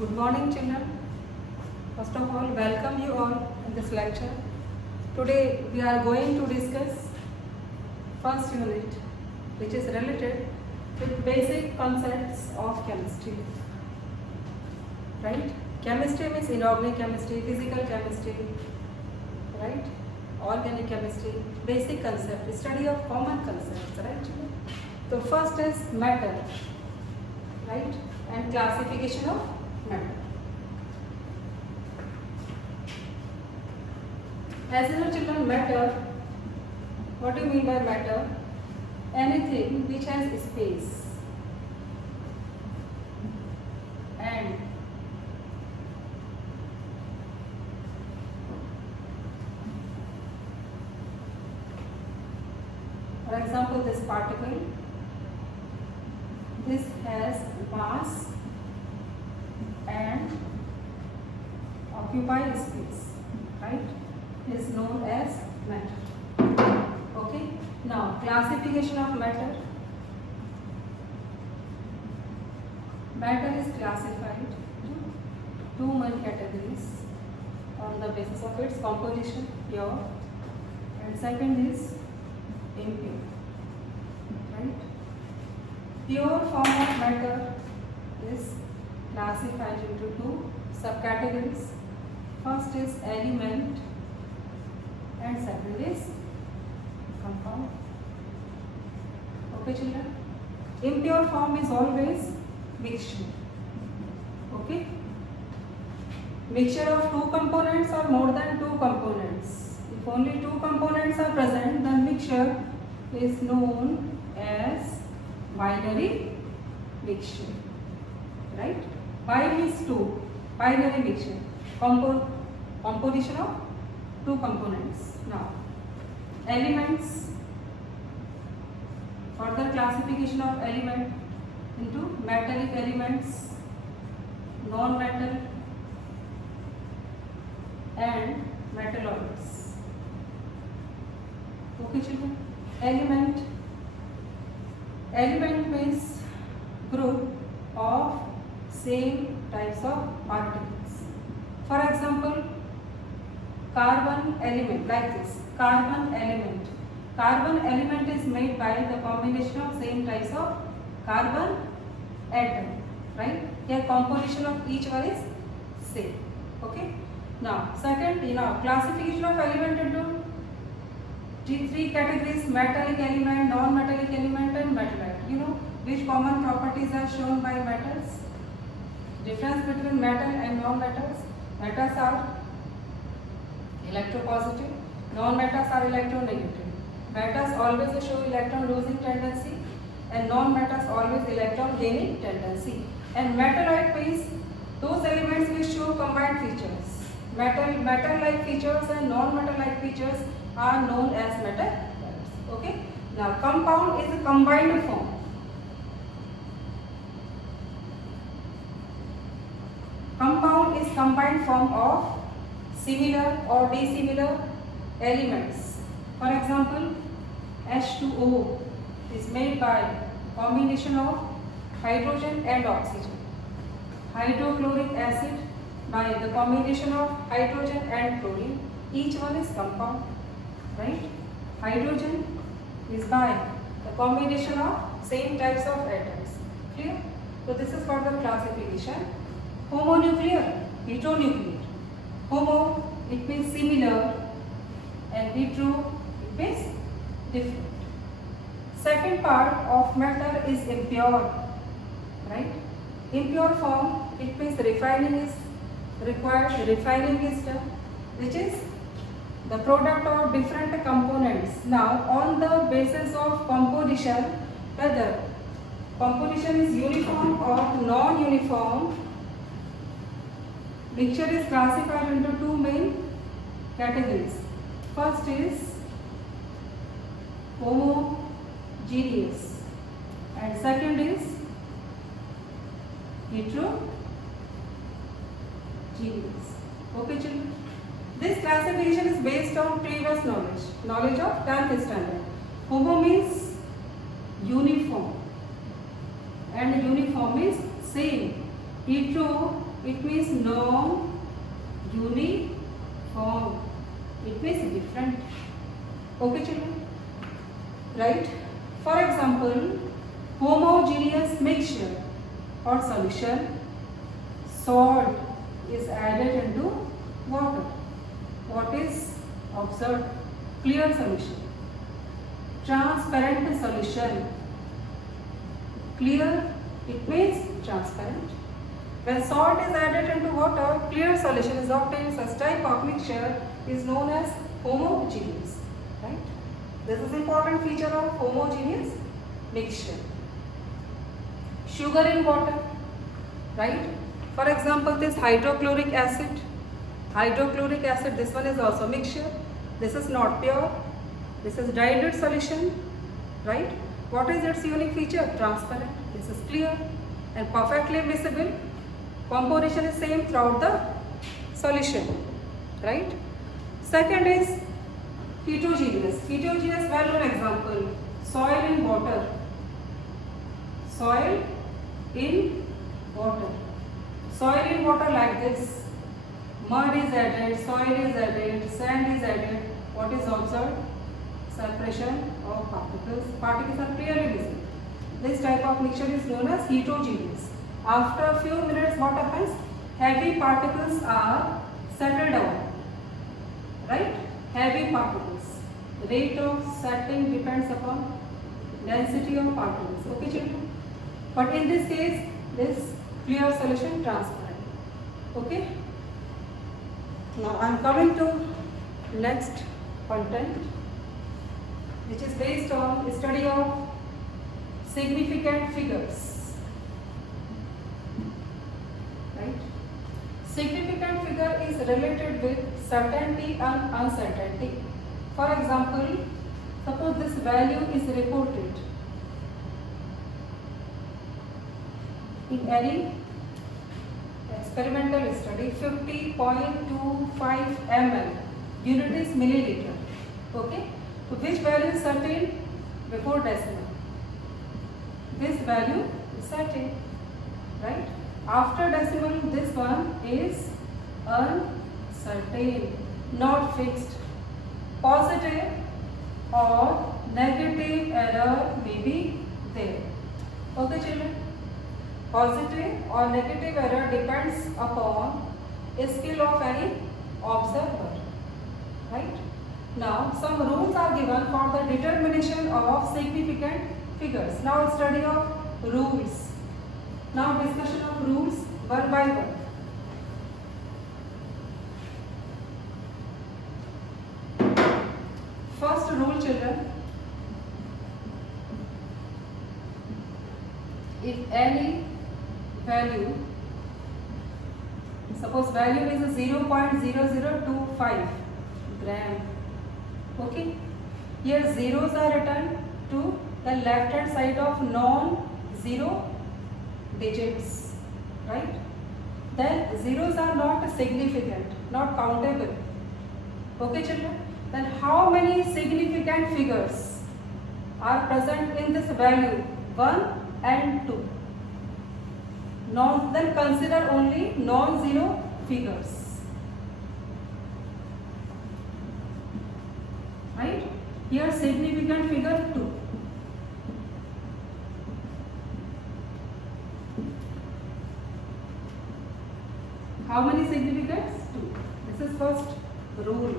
Good morning, children. First of all, welcome you all in this lecture. Today we are going to discuss first unit, which is related with basic concepts of chemistry. Right? Chemistry means inorganic chemistry, physical chemistry, right? Organic chemistry, basic concept, study of common concepts, right? So first is matter, right? And classification of matter. As you know, children, matter, what do you mean by matter? Anything which has space and for example, this particle, this has mass and occupy space, right? Is known as matter. Okay. Now, classification of matter. Matter is classified into two main categories on the basis of its composition, pure, and second is impure. Right? Pure form of matter is classified into two subcategories. First is element and second is compound. Okay, children? Impure form is always mixture. Okay? Mixture of two components or more than two components. If only two components are present, then mixture is known as binary mixture. Right? Bi means two. Binary mixture. Composition of two components. Now, elements, further classification of element into metallic elements, non-metal and metalloids. Okay, children? Element means group of same types of particles. For example, carbon element, like this, carbon element. Carbon element is made by the combination of same types of carbon atom, right? Here composition of each one is same. Okay. Now, second, classification of element into three categories: metallic element, non-metallic element, and metalloid. You know which common properties are shown by metals? Difference between metal and non-metals. Metals are electropositive, non-metals are electronegative. Metals always show electron losing tendency and non-metals always electron gaining tendency. And metalloid means those elements which show combined features. Metal-like features and non-metal-like features are known as metalloids. Okay. Now, compound is a combined form. Compound is combined form of similar or dissimilar elements. For example, H2O is made by combination of hydrogen and oxygen. Hydrochloric acid by the combination of hydrogen and chlorine. Each one is compound, right? Hydrogen is by the combination of same types of atoms. Clear? So this is for the classification. Homonuclear, heteronuclear. Homo, it means similar, and hetero, it means different. Second part of matter is impure, right? Impure form, it means refining is required, refining is done, which is the product of different components. Now, on the basis of composition, whether composition is uniform or non-uniform, mixture is classified into two main categories. First is homogeneous and second is heterogeneous. Okay, children? This classification is based on previous knowledge of 10th standard. Homo means uniform and uniform is same. Hetero it means non-uniform. It means different. Okay, children? Right? For example, homogeneous mixture or solution, salt is added into water. What is observed? Clear solution. Transparent solution. Clear, it means transparent. When salt is added into water, clear solution is obtained. Such type of mixture is known as homogeneous. Right? This is important feature of homogeneous mixture. Sugar in water. Right? For example, this hydrochloric acid. Hydrochloric acid, this one is also mixture. This is not pure. This is diluted solution. Right? What is its unique feature? Transparent. This is clear and perfectly visible. Composition is same throughout the solution. Right? Second is heterogeneous. Heterogeneous, well-known example. Soil in water. Soil in water. Soil in water like this. Mud is added, soil is added, sand is added. What is observed? Separation of particles. Particles are clearly visible. This type of mixture is known as heterogeneous. After a few minutes, what happens? Heavy particles are settled down. Right? Heavy particles. Rate of settling depends upon density of particles. Okay, children? But in this case, this clear solution transparent. Okay? Now I am coming to next content, which is based on study of significant figures. Right? Significant figure is related with certainty and uncertainty. For example, suppose this value is reported in any experimental study, 50.25 ml, unit is milliliter. Okay, so which value is certain? Before decimal, this value is certain, right? After decimal, this one is uncertain, not fixed. Positive or negative error may be there. Okay, children? Positive or negative error depends upon a skill of any observer. Right? Now, some rules are given for the determination of significant figures. Now, study of rules. Now, discussion of rules one by one. First rule, children. If any value, suppose value is 0.0025 gram. Okay, here zeros are written to the left hand side of non-zero digits, right? Then zeros are not significant, not countable. Okay, children? Then how many significant figures are present in this value 1 and 2? Then consider only non-zero figures. Right? Here significant figure 2. How many significants? 2. This is first rule.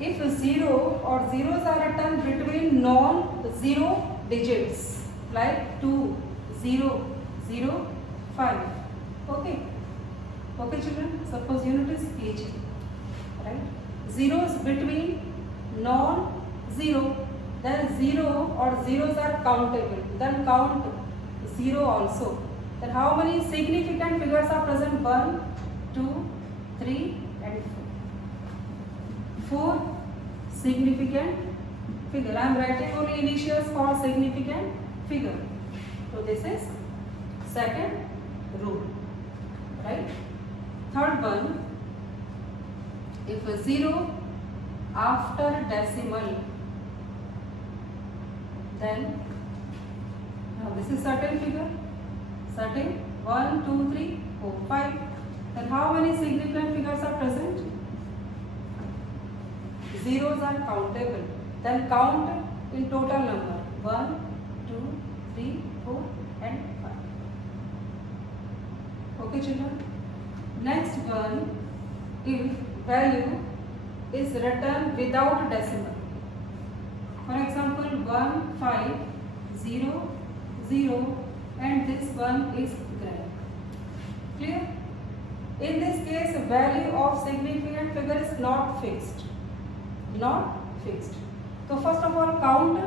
If 0 or zeros are written between non-zero digits like 2, 0, 0, 5. Okay. Okay, children. Suppose unit is kg. Right? Zeros between non-zero. Then 0 or zeros are countable. Then count 0 also. Then how many significant figures are present? 1, 2, 3 and 4. 4 significant figure. I am writing only initials for significant figure. So this is second rule. Right? Third one, if 0 after decimal, then now this is certain figure, certain 1, 2, 3, 4, 5. Then how many significant figures are present? Zeros are countable. Then count in total number 1, 2, 3, 4 and 5. Okay children. Next one, if value is written without decimal. For example 1, 5, 0, 0 and this one is grand. Clear? In this case value of significant figure is not fixed. Not fixed. So first of all count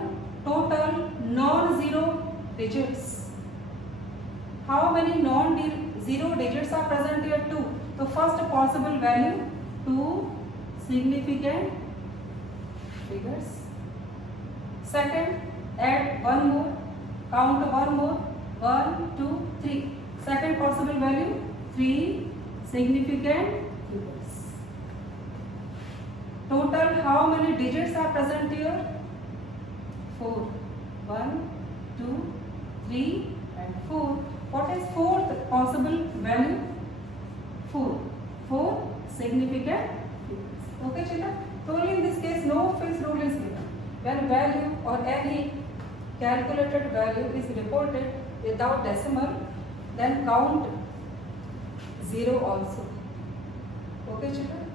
total non-zero digits. How many non-zero digits are present here? 2. So first possible value 2 significant figures. Second add one more, count one more, 1, 2, 3. Second possible value 3 significant figures. Total how many digits are present here? 4. 1, 2, 3 and 4. What is fourth possible value? 4. 4 significant figures. Okay children? So only in this case no fixed rule is given. When value or any calculated value is reported without decimal, then count 0 also. Okay children?